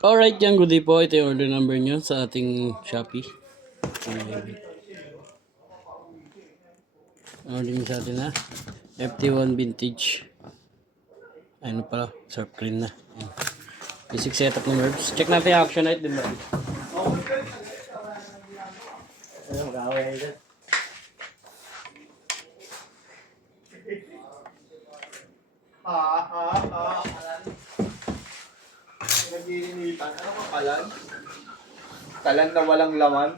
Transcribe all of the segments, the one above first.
Alright yan, good day po. Ito yung order number nyo sa ating Shopee. Order nyo sa atin na FT1 Vintage. Ano pala, surf clean na. Ayan. Basic setup ng verbs. Check natin yung action night din ba? Ano, mag-away na dyan. Nag-iinitan. Ano ka kalan? Kalan na walang laman?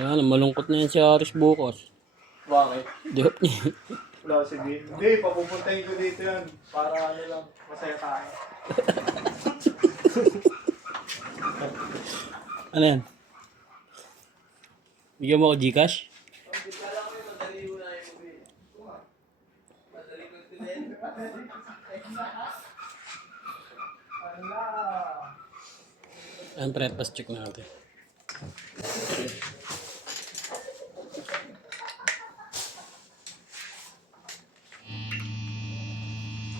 Ayan, malungkot na yan si Aris bukas. Bakit? Diop niya. Wala si Vin. Hindi, papupuntahin ko dito yan. Para ano lang, masaya tayo. Ano yan? Bigyan mo ako Gcash? Ayan, pre-pass check natin.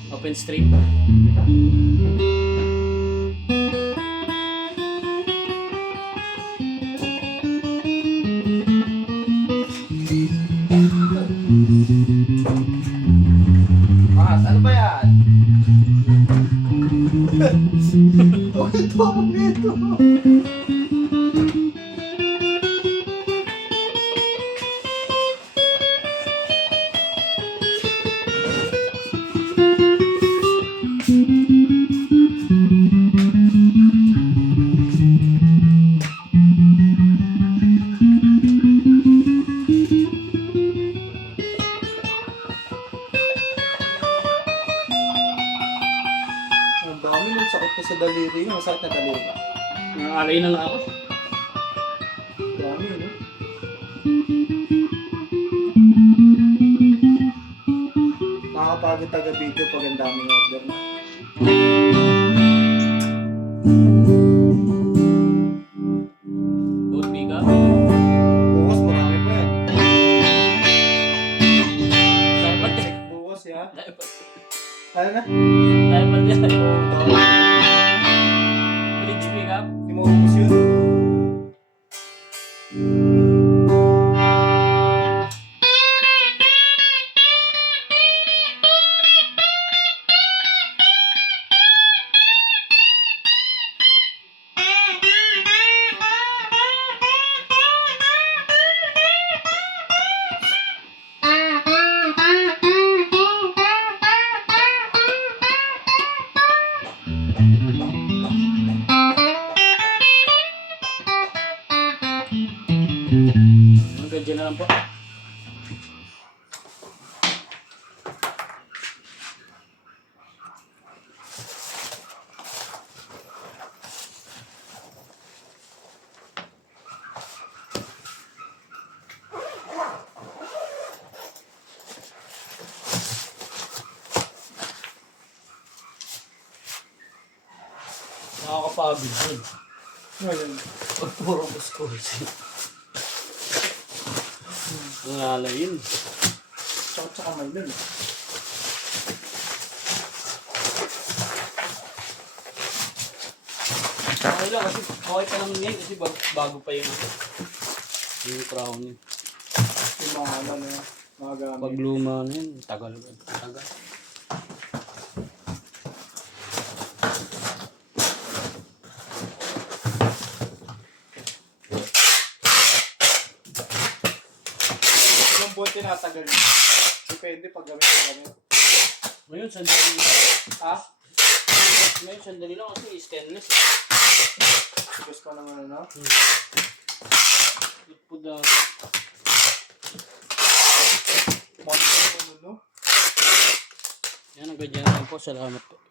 Open stream. Ano ba yan? Bakit ba mo nito? Ang dami ng sakit ko sa daliri. Masakit na daliri. Nakakalain na nga ako. Dami, no? Nakakapagod taga-video pag ang daming order na. Both pick up. Bukas marami pa yan. Dapat yan. Bukas yan. Dapat. Ano na? Dapat yan. Oo, Bridge pick up. hindi mo ubus yun. Hanggang dyan na lang po. Nakakapagod yun. Ngayon. Pag puro kuskusin. Ang alayin. Tsaka sa kamay nun. Okay lang kasi okay pa naman yan kasi bago pa yung crown yun. Yung mga ano na mga gamit. Pag luma na yun, tagal. Ilang buwan tinatagal niya? Depende pag gamit o gamit. Ngayon, sandali lang. Ha? Ngayon, sandali lang kasi stainless. Tigas pa naman ano? Put the... Monster naman no? Yan, hanggang dyan lang po. Salamat po.